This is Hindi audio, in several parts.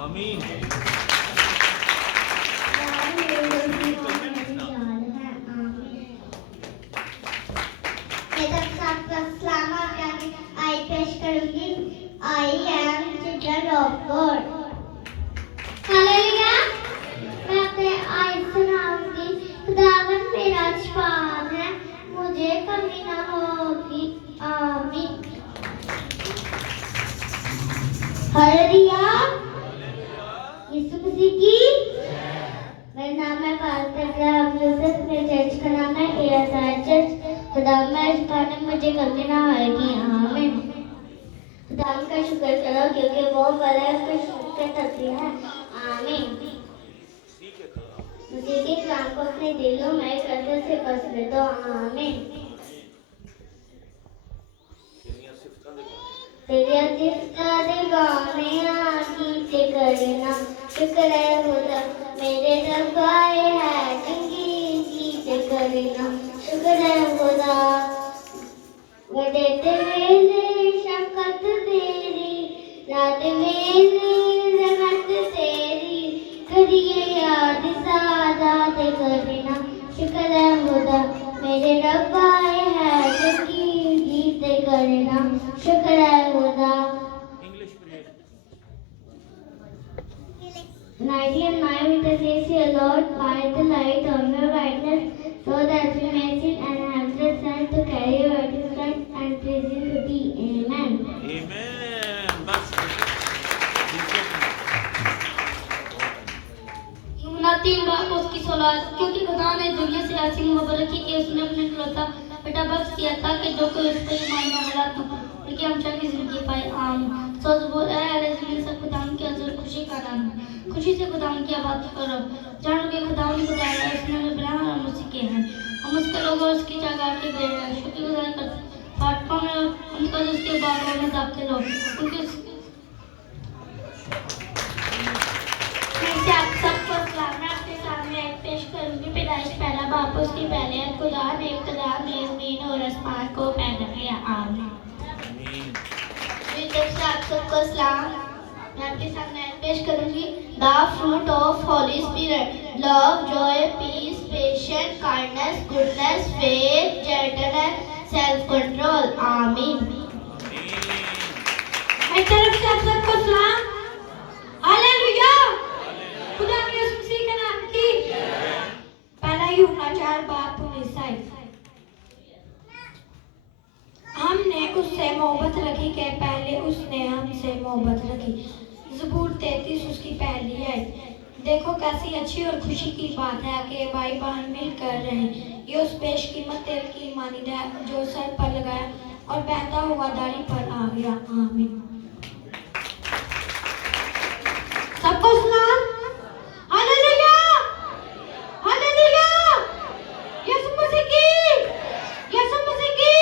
आमीन। आई पेश करूंगी I am children of God. Hallelujah. मैं अपने आई सुनाऊंगी खुदावन मेरा शफान है, मुझे कमी ना होगी। आमीन। हालेलुया। यीशु मसीह की। मेरा नाम है यूसुफ, मेरे चर्च का नाम है एएसआर चर्च। खुदा मेरा शफान है, मुझे कमी ना होगी। आमीन। खुदा का शुक्र करो क्योंकि वो भला है, उसकी शुक्र करती है। आमीन। मसीह के कलाम को अपने दिलों में कसरत से बसने दो। आमीन। तेरी सिफ्ता दे गाने गीत करना, शुक्र है खुदा मेरे रब आए है चंगी गीत करना, शुक्र है खुदा बड़े तेरे शफकत तेरी, रात मेरी रहमत तेरी, करिए याद सादात करना, शुक्र है खुदा मेरे रब आए है चंगी गीत करना, शुक्र है खुदा। Nighty and night with the face, O Lord, by the light of your brightness, so that we may see and have the strength to carry what is right and pleasing to thee. Amen. Amen. बस यूहन्ना 3 उसकी 16। क्योंकि खुदा ने दुनिया से ऐसी मोहब्बत रखी कि उसने अपने इकलौता बेटा बख्श दिया ताकि जो कोई उस पर ईमान में हलाक हो उनकी हमेशा की जिंदगी पाए। आमीन। सो सब खुदा की हजूर खुशी का नाम है, खुशी से खुदा की इबादत करो, जानो कि खुदा है, उसने इब्राहिम और मूसा किए हैं, हम उसके लोग और उसकी जगह के बेटे हैं। शुक्रगुजार करते फाटकों में उनका उसके बागों में दाखिल हो, उनके मैं आप सबको सलाम आपके सामने एक पेश करूंगी। पैदाइश पहला बाप उसकी पहले खुदा ने ज़मीन और आसमान को पैदा किया। आमीन। आप सबको सलाम। मैं आपके सामने एक पेश करूंगी the fruit of holy spirit, love, joy, peace, patience, kindness, goodness, faith, gentleness, self control. आमीन। मेरी तरफ से आप सबको सलाम। हालेलुया। खुदा के यीशु मसीह के नाम की। पहला यूहन्ना 4:19। हमने उससे मोहब्बत रखी कि पहले उसने हमसे मोहब्बत रखी। ज़बूर 33 उसकी पहली आयत। देखो कैसी अच्छी और खुशी की बात है कि भाई बहन मिलकर रहें। ये उस बेशकीमत तेल की मानिंद है जो सर पर लगाया और बहता हुआ दाढ़ी पर आ गया। आमीन। सबको सलाम। हालेलुया। हालेलुया। यीशु मसीह की। यीशु मसीह की।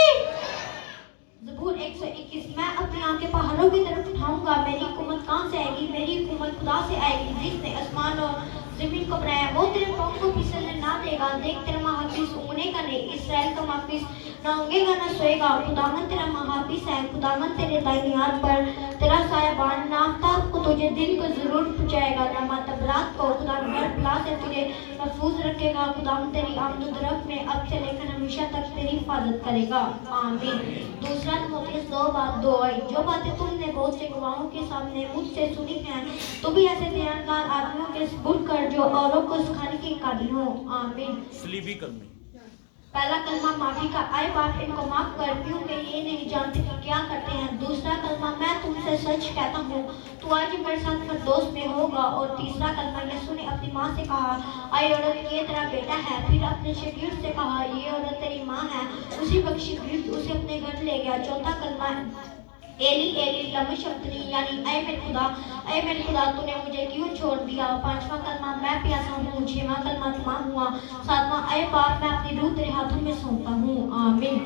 ज़बूर 121। मैं अपनी आंखें पहाड़ों की तरफ उठाऊंगा, मेरी हुकूमत कहाँ से आएगी? मेरी हुकूमत खुदा से आएगी जिसने आसमान और जमीन को बनाया। वो तेरे पाँव को फिसलने ना देगा। देख तेरा महाफिज ऊँघने का नहीं, इसराइल का महाफिज ना ऊँघेगा ना सोएगा। खुदावन तेरा महाफिज है, खुदावन तेरे दाहिने हाथ पर तेरा सायाबान। ना आफ्ताब को तुझे दिन को जरूर पहुँचाएगा, ना मातम रात को। खुदावन हर बला से तुझे महफूज रखेगा। खुदावन तेरी आमदोरफ्त में अब से लेकर हमेशा तक तेरी हिफाजत करेगा। आमीन। दूसरा तीमुथियुस 2:2। जो बातें तुमने बहुत से गवाहों के सामने मुझसे सुनी हैं, तो भी ऐसे बयानकार आदमियों के सुपुर्द कर जो औरों को सिखाने के काबिल हो। आमीन। सलीबी कलमे। पहला कलमा माफी का, आए बाप इनको माफ कर क्योंकि ये नहीं जानते कि क्या करते हैं। दूसरा कलमा, मैं तुमसे सच कहता हूँ तू आज मेरे साथ फिरदौस में होगा। और तीसरा कलमा, यीशु ने अपनी माँ से कहा, आई औरत ये तेरा बेटा है। फिर अपने शागिर्द से कहा, ये औरत तेरी माँ है। उसी वक्त शागिर्द उसे अपने घर ले गया। चौथा कलमा, एली एली लमा शब्दनी, यानी ऐ मेरे खुदा तूने मुझे क्यों छोड़ दिया। पांचवा कलमा, मैं प्यासा हूँ। छठवां कलमा, तमाम हुआ। सातवां, ऐ बाप मैं अपनी रूह तेरे हाथों में सौंपता हूँ। आमीन।